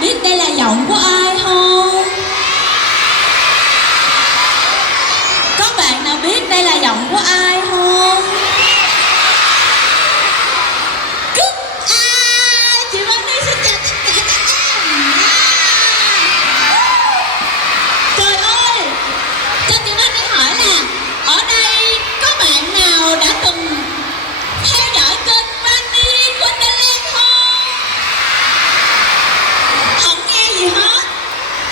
biết đây là giọng của ai không? Có bạn nào biết đây là giọng của ai không? Chị Vân Đi xin chào tất cả các em. Trời ơi, cho chị Vân Đi hỏi là ở đây có bạn nào đã từng theo dõi kênh Vanny Wonderland không? Không nghe gì hết.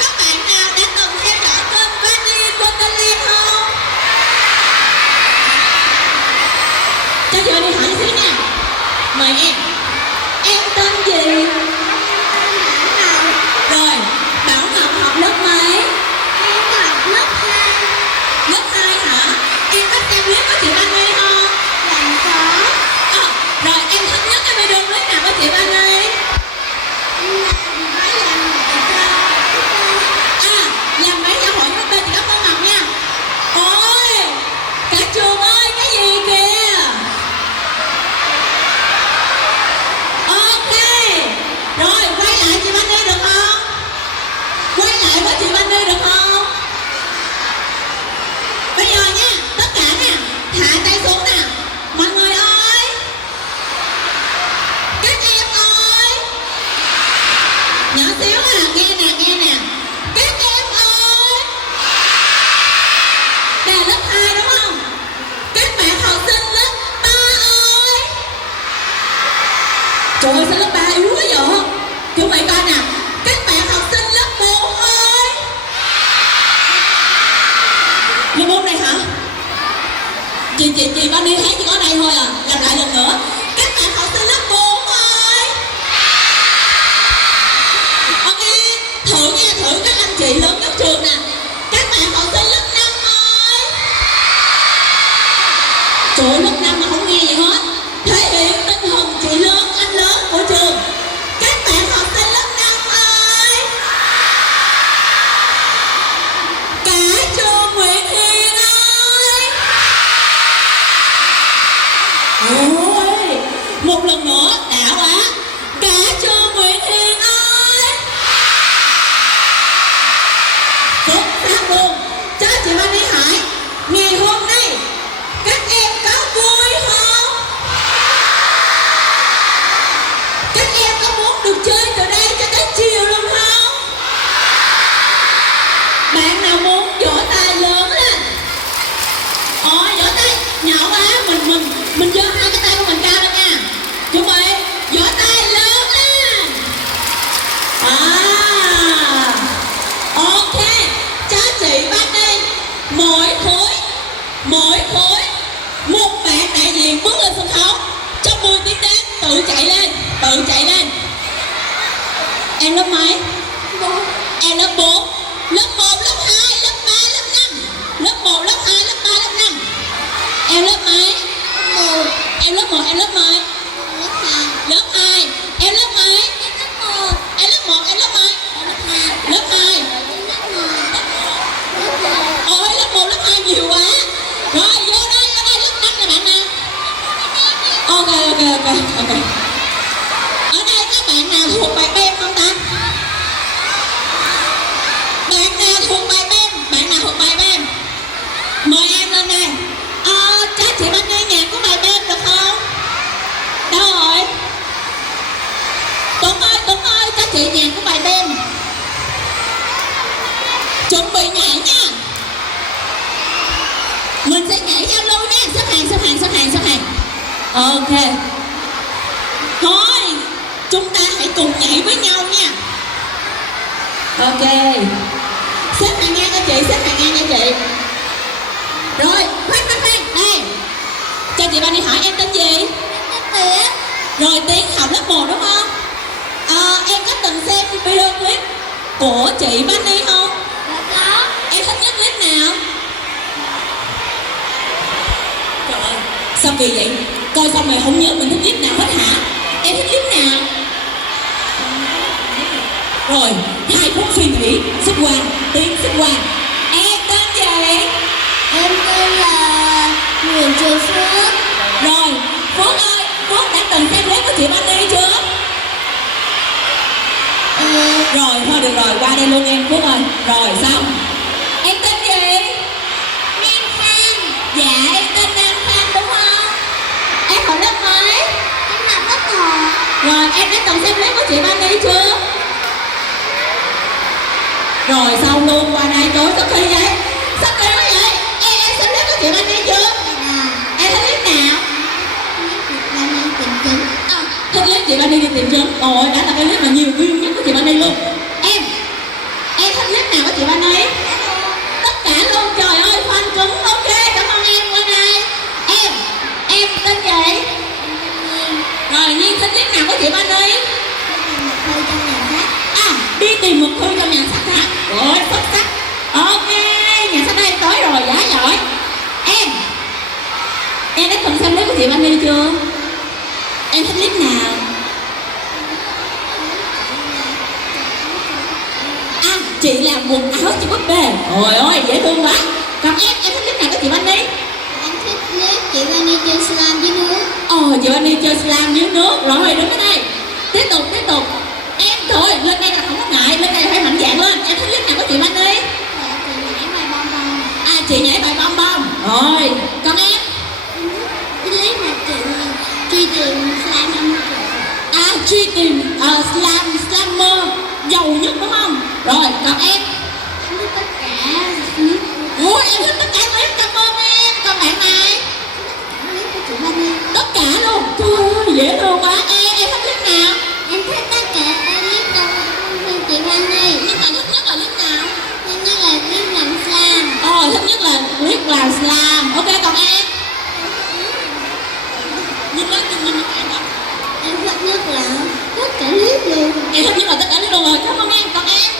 Có bạn nào đã từng theo dõi kênh Vanny Wonderland không? Cho chị Vân Đi hỏi xíu nha. Mời em. Em tên gì? Rồi, Bảo Ngọc học lớp mấy? Em học lớp 2. Lớp 2 hả? Em có xem clip của chị Vanny không? Dạ có. Rồi em thích nhất cái video clip nào của chị Vanny? Phải làm mẹ cho. Làm mấy giáo hội với bên thì có con Ngọc nha. Ôi, cả trường ơi, cái gì kìa? Ok. Rồi, quay lại chị Vanny được không? Quay lại với chị Vanny được không? Bây giờ nha, tất cả nè, hạ tay xuống nè. Mọi người ơi, các em ơi, nhỏ xíu à, nghe nè. Các em ơi, đây là lớp 2 đúng không? Các bạn học sinh lớp 3 ơi. Trời ơi, sao lớp 3 yếu quá vậy? Chúng mày coi nè, các bạn học sinh lớp 4 ơi. Lớp 4 này hả? Chị Vanny thấy chỉ có đây thôi à. Làm lại lần nữa. Các bạn học sinh lớp 4 ơi. Ok, thử nha, thử các anh chị lớn nhất trường nè. Các bạn học sinh lớp 5 ơi. Trời ơi, lớp 5 mà không nghe gì hết. Thể hiện tinh thần chị lớn, anh lớn của trường. Các bạn học sinh lớp 5 ơi. Cả trường Nguyễn Hiền ơi. Ôi, một lần nữa, đã quá. Cả trường Nguyễn Hiền ơi. Xuất sắc luôn. Cho chị Vanny hỏi, ngày hôm nay các em có vui không? Các em có muốn được chơi từ đây cho tới chiều luôn không? Bạn nào muốn vỗ tay lớn lên? Vỗ tay nhỏ quá, mình giơ hai cái tay của mình cao lên nha. Chuẩn bị, vỗ tay lớn lên. Ok, cho chị Vanny mỗi khối một bạn đại diện bước lên sân khấu trong 10 tiếng đếm, tự chạy lên. Em lớp mấy? 4. Em lớp 4, lớp 1, lớp 2, lớp 3, lớp 5. Lớp 1, lớp 2, lớp 3, lớp 5. Em lớp mấy? 1. Em lớp 1, em lớp mấy? Lớp 2. Lớp 2. Em lớp mấy? Lớp 1. Em lớp 1, em lớp mấy? Lớp 2. Lớp 2. Lớp 1. Ôi, lớp 1, lớp 2 nhiều quá. Rồi, vô đây, lớp 5 là bạn nào? Ok. Ở đây các bạn nào thuộc bài BEM không ta? Bạn nào thuộc bài BEM? Mời em lên đây. Cho chị Vanny nhạc của bài BEM được không? Đâu rồi? Tuấn ơi, cho chị nhạc của bài BEM. Chuẩn bị nhảy nha. Mình sẽ nhảy giao lưu nha. Xếp hàng. Ok. Thôi, chúng ta hãy cùng nhảy với nhau nha. Ok. Xếp hàng ngang cho chị. Rồi, khoan. Đây. Cho chị Vanny hỏi em tên gì? Tiến. Rồi, Tiến học lớp 1 đúng không? Em có từng xem video clip của chị Vanny không? Dạ có. Em thích nhất clip nào? Trời ơi, sao kỳ vậy? Coi xong rồi không nhớ mình thích clip nào hết hả? Em thích clip nào? Rồi, 2 phút suy nghĩ. Xích Quang, Tiến xích Quang. Em tên gì? Em tên là Nguyễn Trường Phước. Rồi, Phước ơi, Phước đã từng xem clip của chị Vanny chưa? Rồi rồi qua đây luôn em Phước ơi. Rồi xong. Em tên gì? Nam Khang. Dạ em tên Nam Khang đúng không? Em học lớp mấy? Em học lớp 1. Rồi em đã từng xem clip của chị Bunny chưa? Rồi xong luôn qua đây tối sao khi vậy? Sao kỳ quá vậy? Em xem clip của chị Bunny chưa? Em thấy clip nào? Thích clip chị Bunny đi tìm trứng. Ôi đã là cái clip mà nhiều view nhất của chị Bunny luôn. Em thích clip nào của chị Bunny? Tất cả luôn, trời ơi fan cứng. Ok cảm ơn em qua đây. Em tên gì? Rồi Nhiên thích clip nào của chị Bunny? Đi tìm mực thư trong nhà sách hả? Rồi xuất sắc. Ok nhà sách đây tới rồi, giá giỏi. Em đã từng xem clip của chị Bunny chưa? Em thích clip nào? Chị làm quần áo cho búp bê. Ôi ơi dễ thương quá. Còn em thích clip nào của chị Bunny? Em thích clip chị Bunny chơi slam dưới nước. Chị Bunny chơi slam dưới nước. Rồi đứng ở đây. Tiếp tục. Em thôi lên đây là không có ngại, lên đây là phải mạnh dạn lên. Em thích clip nào của chị Bunny? Chị nhảy bài bong bong. Rồi còn em? Clip mà chị truy tìm slam 50 triệu. Truy tìm slammer giàu nhất đúng không? Rồi còn em? Em thích tất cả clip. Ủa em thích tất cả clip, cảm ơn em. Còn bạn này? Clip của chị Bunny. Tất cả luôn. Trời ơi dễ thương quá. Em thích clip nào? Em thích tất cả clip trong chị Bunny. Nhưng mà thích nhất là clip nào? Thích nhất là clip làm slam. Thích nhất là clip làm slam. Ok còn em? Nhìn em đó. Em thích nhất là tất cả clip luôn. Em thích nhất là tất cả clip luôn rồi. Cảm ơn em. Còn em?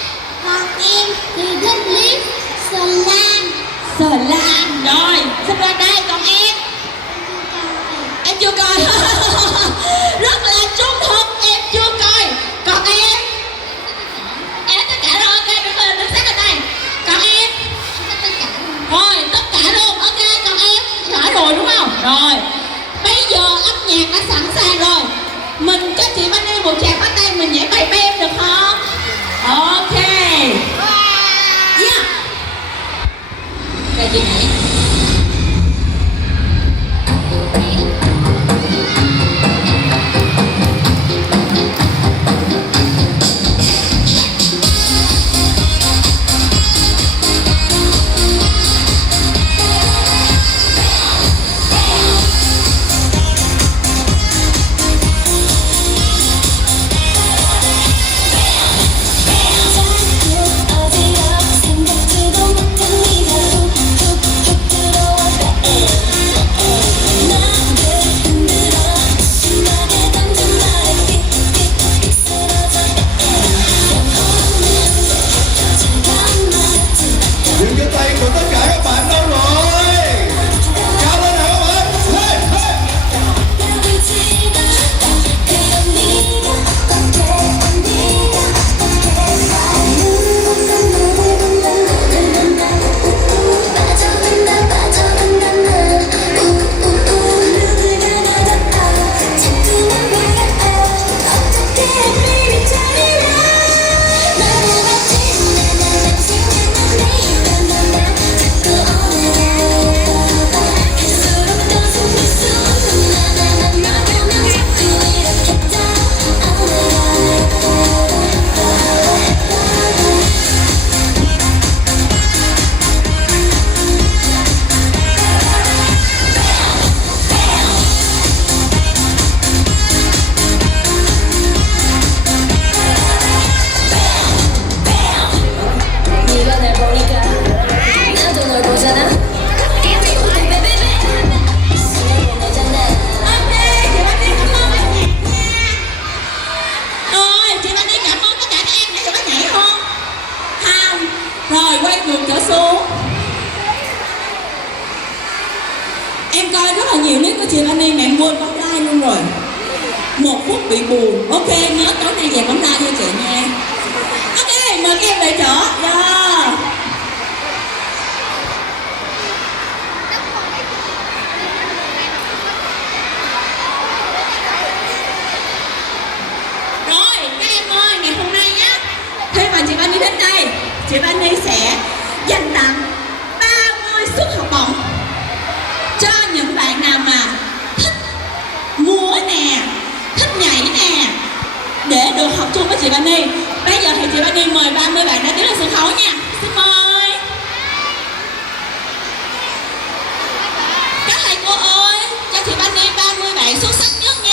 Còn em thì thích clip slam. Rồi xin ra đây. Còn em? Em chưa coi. Rất là trung thực. Em chưa coi. Còn em? Em tất cả rồi. Ok đứng sát ở đây. Còn em? Rồi tất cả luôn. Ok còn em? Giỏi rồi đúng không? Rồi bây giờ âm nhạc đã sẵn sàng rồi. Mình cho chị Bunny một tràng bắt tay. Mình nhảy bài bem được không? Ok. Yeah. Rồi chị nhảy. Em coi rất là nhiều clip của chị Bunny mà em quên bấm like luôn rồi. 1 phút bị buồn. Ok nhớ tối nay về bấm like cho chị nha. Ok mời các em về chỗ. Yeah. Rồi các em ơi, ngày hôm nay á, khi mà chị Bunny đến đây, chị Bunny sẽ dành tặng 30 suất học bổng cho những bạn nào mà thích múa nè, thích nhảy nè, để được học chung với chị Bunny. Bây giờ thì chị Bunny mời 30 bạn đã tiến lên sân khấu nha. Xin mời. Các thầy cô ơi, cho chị Bunny 30 bạn xuất sắc nhất nha.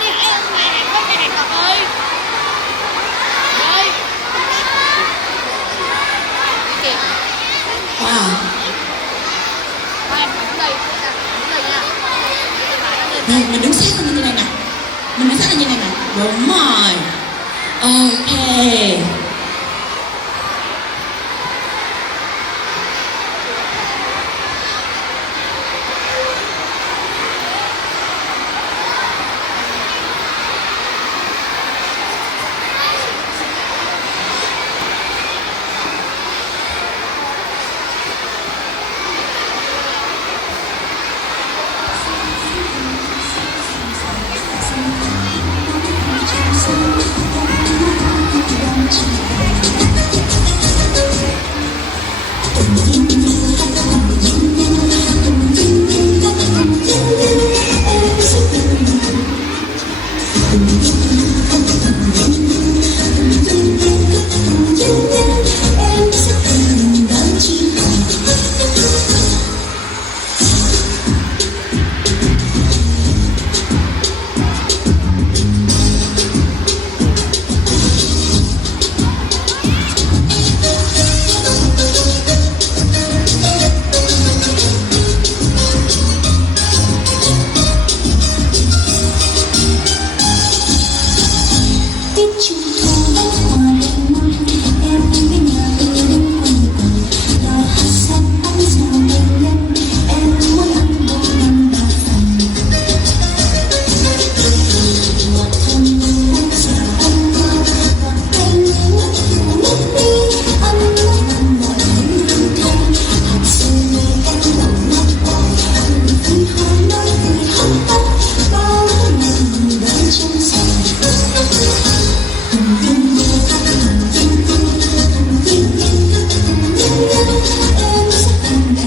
Đi hãy ơn mày hãy có cái hẹn gặp ơi. Rồi. Kìa. Wow. Em đứng đây nha. Đây, mình đứng sát lên như này nè. Mình đứng sát lên như này nè. Đúng rồi. Ok. Thank you.